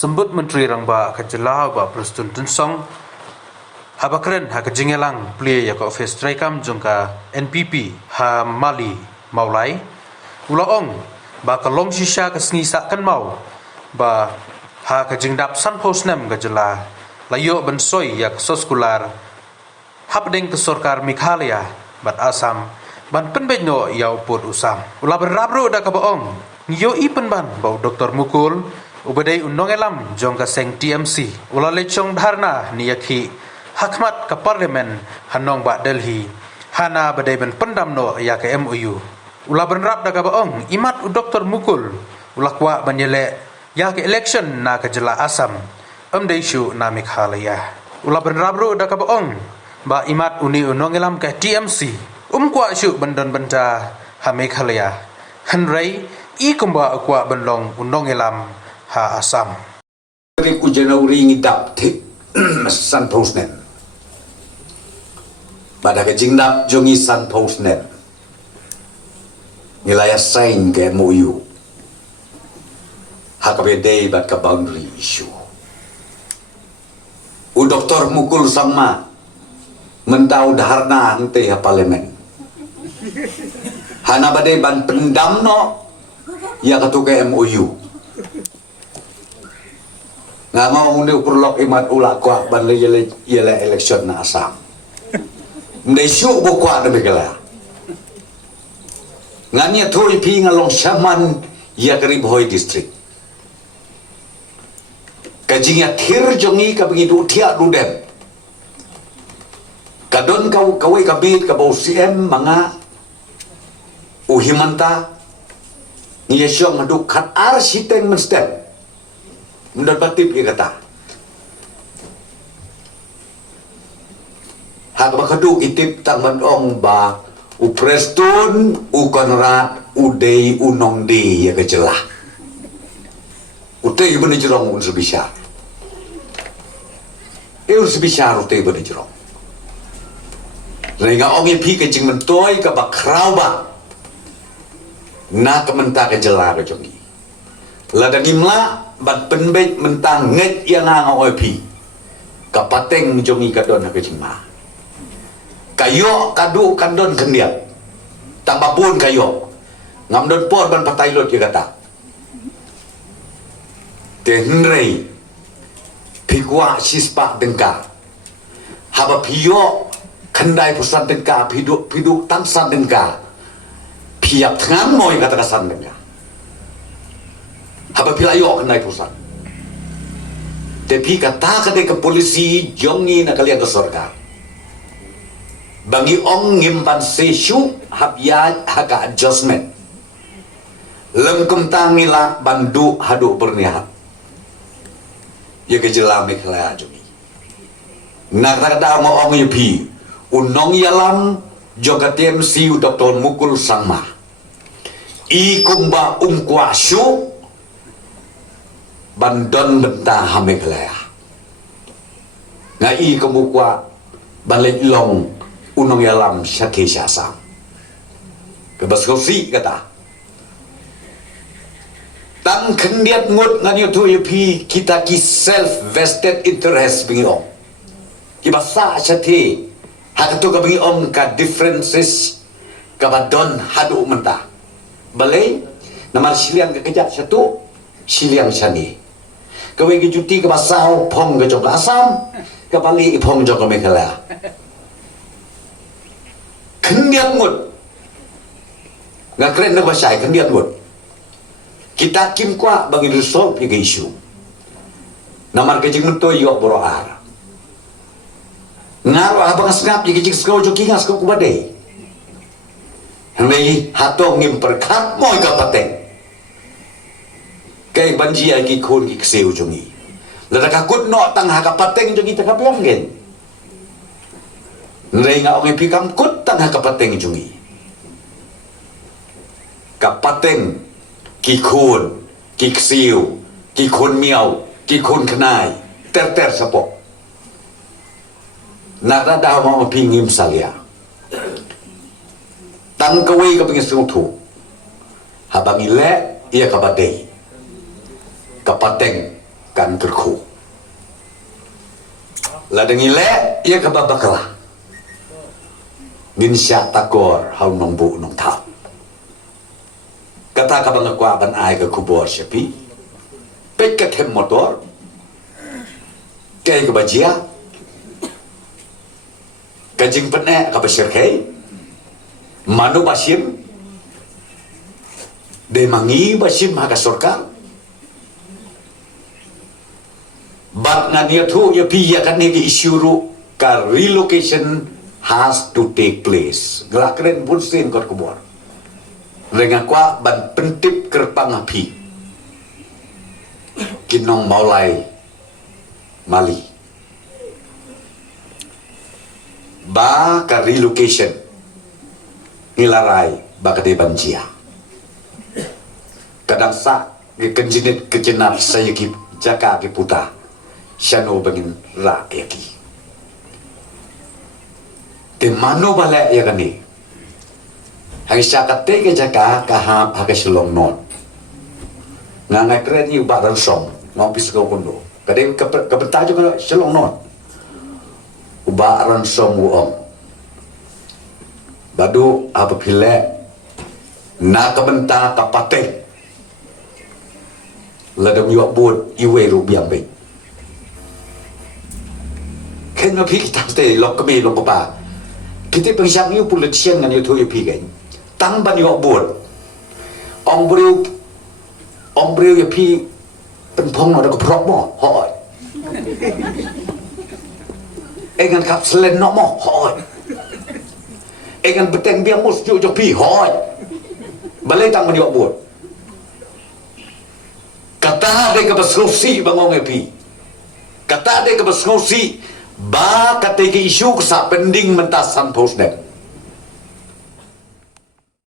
sembut menteri rangba kajelah ba prestun tunsong habakren ha kejingelang pli ya ko office traikam jongka NPP ha mali maulai ulaong ba kalong shisha kasngisa kan mau ba ha kajingdap san posnem kajelah layo bensoi ya soskular hapdeng ke sorkar Meghalaya bat Asam ban penbeno ya uput usam ula berabru da kabaong ngiyo ipen ban bau Dr. Mukul ubadai unong elam jong ka seng TMC ula lechong dharna niyakhi hakmat ka parlemen hanong ba Delhi hana badai ben pendamno ya ke MOU ula benrap da kabaong imat Dr. Mukul ula kwa banyele ya ke election na ka jela Asam amdaishu na Meghalaya ula benrabru da kabaong ba imat uni unong elam ke TMC kwa syu bendon benda ha Meghalaya hanrei i kumba kwa benlong unong elam ha Asam Ri ku Januari ngidap ti san posnen pada ke jingnap jongi san posnen nilai sign ke MOU ha ka bedai bat ka boundary issue u Dr. Mukul sama mentau dharna hante ha parlemen hana badai ban pendamno ya katuke MOU ngamo undi ukurlok imat ulak kwa ban yele election na Asam ndai syuk bo kwa de begala ngania thoi pi ngalong shaman ya karib hoi district kajingya thir jongi ka begitu thia dudem kadon kau kawai kabit ka bau CM manga uhimanta ngia syok maduk khat ar siteng menstep mendapat tip ia kata hak bakadu itip tang ong ba u prestun u konrad u dei u nong di ya kejelah u tei bani jerong un sebisa eu sebisa u tei bani jerong rega ong pi ke jing mentoi ka ba krau ba na kementa kejelah ke jongi ladang imla bat penbet mentang nget yang ngau pi kapateng jongi kadon ke jingma kayo kadu kandon kendiap tambah pun kayo ngamdon por ban patai lot ya kata tenrei pikwa sispa dengka haba piyo kendai pusat dengka piduk tansan dengka piap tengah moi kata kasan dengka haba pilayo kendai pusat tapi kata kata ke polisi jongi na kalian ke sorga bagi ong ngimpan sesu habya haka adjustment lengkum tangila bandu hadu bernihat ya kejelam Meghalaya jongi nak ada mau ong yupi unong yalam joka TMC Dr. Mukul sama i kumba kwa syu bandon bentah ha Meghalaya ngai kemukwa balik long unong yalam syake syasam kebas kosi kata tang kendiat ngut nganyo tu yupi kita ki self vested interest bingi om kibasa syate hak tu ka bingi om ka differences ka badon hadu mentah balai nama siliang ke kejat satu siliang syani kawai ke juti ke basau pong ke jok Asam ke bali pong jok Meghalaya kendiat ngut nggak keren nak bahasa kendiat ngut kita kim kwa bagi resolve ke isu namar kejing mentoi yok boroar ngaruh abang ngap je kejing skau joki ngas kau kubadai hengi hatong ngim perkat moi ka pateng kay banji ay kikun kikseu jongi lada kakut no tang haka pateng jongi takapiang gen nrei nga ongi pikam kut tang haka pateng jongi kapateng kikun kikseu kikun miau kikun kenai ter sapok nakada mau pingim salia tang kawai ka pingin sungtu habang ile ia kabadai kapateng kan terku ladang ile ia kababakala ginsya takor hau nongbu nong tau kata kabang kwa ban ai ka kubor syapi pek ka them motor kay ka bajia kajing pene ka basir kay manu basim de mangi basim ha ka sorkar bat ngania thu ya pi ya kan ni isyuru ka relocation has to take place gelakren pun sin kot kubor dengan kwa ban pentip kerpang api kinong maulai Mali ba ka relocation nilarai ba ka de banjia kadang sa kenjinit kejenap saya ki jaka ki puta syano bangin ra ki te mano bala ya kani hang syakate ke jaka ka ha ka selong non ngangai keren yu ba ran som ngopis ko kondo kadang kebenta juga selong non ubaran somuong badu apabila na kebenta kapate ladang yuak buat iwe rubiang baik kan ma pi kita stay lok kami lok pa kita pengisang yu politician ngan yu tu yu pi kan tang ban yuak buat ong beriu yu pi penpong ada keprok mo hoi engan kap selen no mo hoi engan beteng biang mus yu jo pi hoi balai tang ban yuak buat kata de ke besrusi bangong epi kata de ke besrusi ba kata ke isu sa pending mentasan post dem